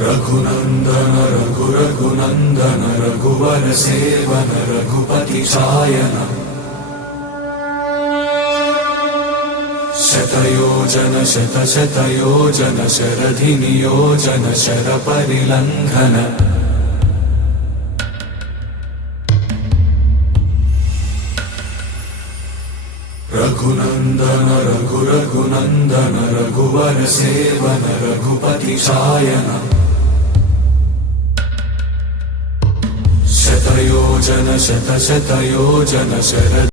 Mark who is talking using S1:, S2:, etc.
S1: రఘునందన రఘు రఘునందన రఘువర సేవన రఘుపతి ఛాయన శతయోజన శత శతయోజన శరధి నియోజన శర పరిలంఘన रघुनन्दन रघुवर सेवन रघुपति चायन शतयोजन शतशतयोजन शर